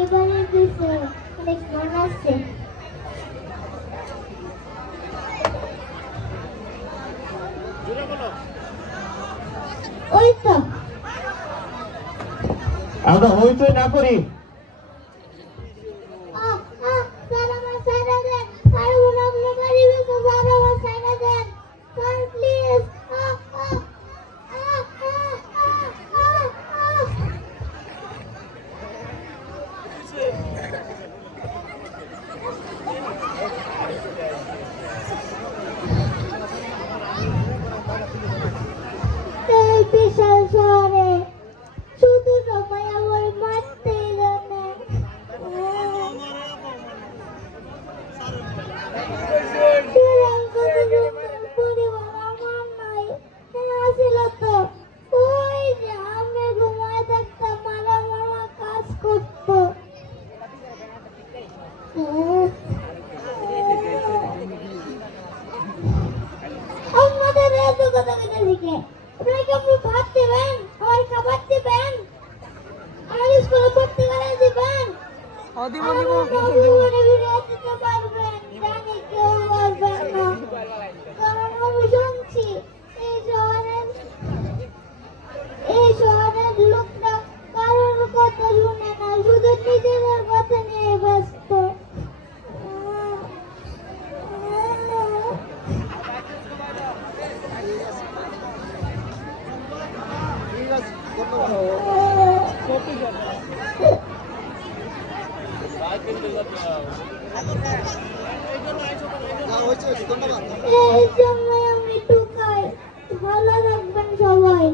এবারে দিছে অনেক মনে আছে। ওই তো আমরা হইচই না করি। বিশাল শহরে শুধু সবাই আমার মারতে জানে। পরিবার আমার নাই আসিল তো ওই যে আমি ঘুমায় থাকতাম মারা মামা কাজ করতো। আমাদের এত কথা কথা শিখে আপনারা কি আপনি ভাত দেবেন, আমার খাবার দেবেন, আমার স্কুলে পড়তে গেলে দেবেন, দিব দিতে পারবেন, জানি কেউ পারবেন না। কারণ আমি শুনছি এই শহরের লোকরা কারোর কথা শুনে না, শুধু নিজেদের কথা নিয়ে ব্যস্ত। এই জন্য আমি টুকাই। ভালো থাকবেন সবাই।